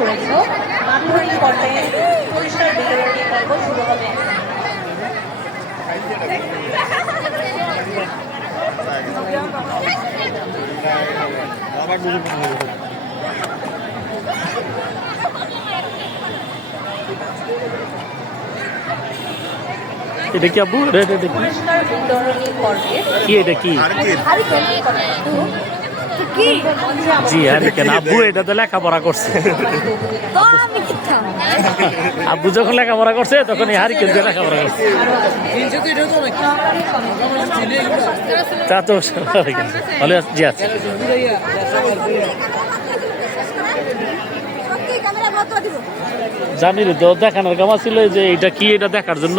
করেছ। মাধ্যমিক পর্যায়ে পুরস্কার বিতরণী পর্ব শুরু হবে। এটা কি আব্বু এটা কি? পর্বে এটা কি? কি? জি আরে কেন আব্বু এটা তো লেখাপড়া করছে। আব্বু যখন লেখাপড়া করছে তখন এই হারিকেন দিয়ে লেখাপড়া করছে। তা তো ভালো জি আছে। জানি তো দেখানোর কামা ছিল যে এটা কি এটা দেখার জন্য?